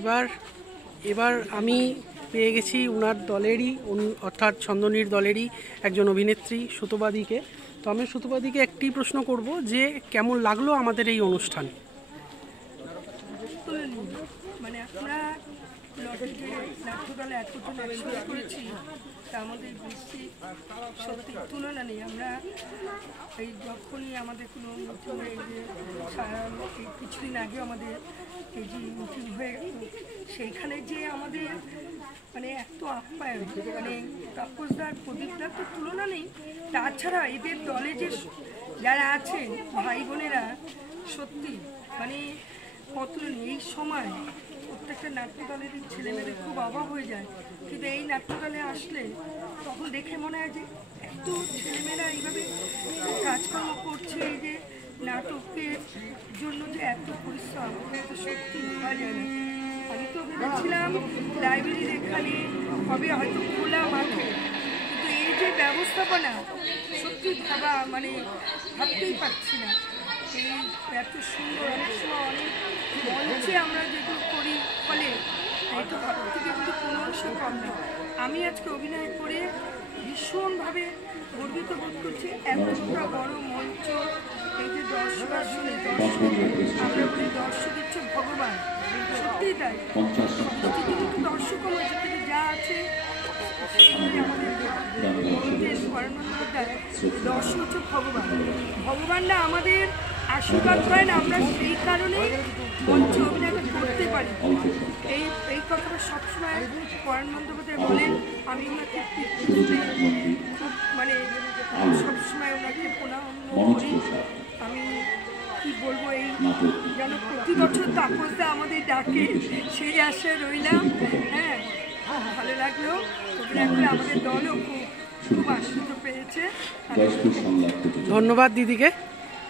এবার এবার আমি পেয়ে গেছি ওনার দলেরই, অর্থাৎ ছন্দনীর দলেরই একজন অভিনেত্রী সুতোবাদিকে। তো আমি সুতোবাদিকে একটি প্রশ্ন করব যে কেমন লাগলো আমাদের এই অনুষ্ঠান। মানে আমরা লটারিতে নাট্যদলে এতজন একসঙ্গে করেছি, তা আমাদের বেশি সত্যি তুলনা নেই। আমরা এই যখনই আমাদের কোনো মিটিং, এই যে এই কিছুদিন আগে আমাদের এই যে মিটিং হয়ে গেল, সেইখানে যে আমাদের মানে এত আপ্যায়ন, মানে তাপসদার প্রদীপদার তো তুলনা নেই। তাছাড়া এদের দলে যে যারা আছেন ভাই বোনেরা, সত্যি মানে কত এই সময় প্রত্যেকটা নাট্যদলের ছেলেমেয়েদের খুব অভাব হয়ে যায়, কিন্তু এই নাট্যদলে আসলে তখন দেখে মনে হয় যে এত ছেলেমেয়েরা এইভাবে কাজকর্ম করছে, এই যে নাটকের জন্য যে এত পরিশ্রম, তো সত্যি নেওয়া যায় না। আমি তো ভেবেছিলাম লাইব্রেরির এখানে হবে হয়তো খোলা মাঠে, কিন্তু এই যে ব্যবস্থাপনা সত্যি ভাবা মানে ভাবতেই পারছি না। এই এত সুন্দর, অনেক সময় অনেক মঞ্চে আমরা যেগুলো করি, ফলে এটা ভাবার থেকে কিন্তু কোনো অংশ কম না। আমি আজকে অভিনয় করে ভীষণভাবে গর্বিত বোধ করছি। এতটা বড় মঞ্চ, এই যে দর্শক আসলে দর্শক, আমরা বলি দর্শক হচ্ছে ভগবান, সত্যিই তাই। কিন্তু দর্শকও হয়েছে, কিন্তু যা আছে দর্শক হচ্ছে ভগবান। ভগবানরা আমাদের আশীর্বাদ করেন, আমরা সেই কারণেই মঞ্চ অভিনয় করতে পারি। এই কথাটা সবসময় পরাণ বন্দ্যোপাধ্যায় বলেন। আমি ওনাকে খুব মানে সবসময় ওনাকে প্রণাম করি। আমি কি বলবো, এই যেন প্রতি বছর তাপসদা আমাদের ডাকে, সেই আশায় রইলাম। হ্যাঁ, ভালো লাগলো। অভিনয় করে আমাদের দলও খুব আনন্দ পেয়েছে। ধন্যবাদ দিদিকে।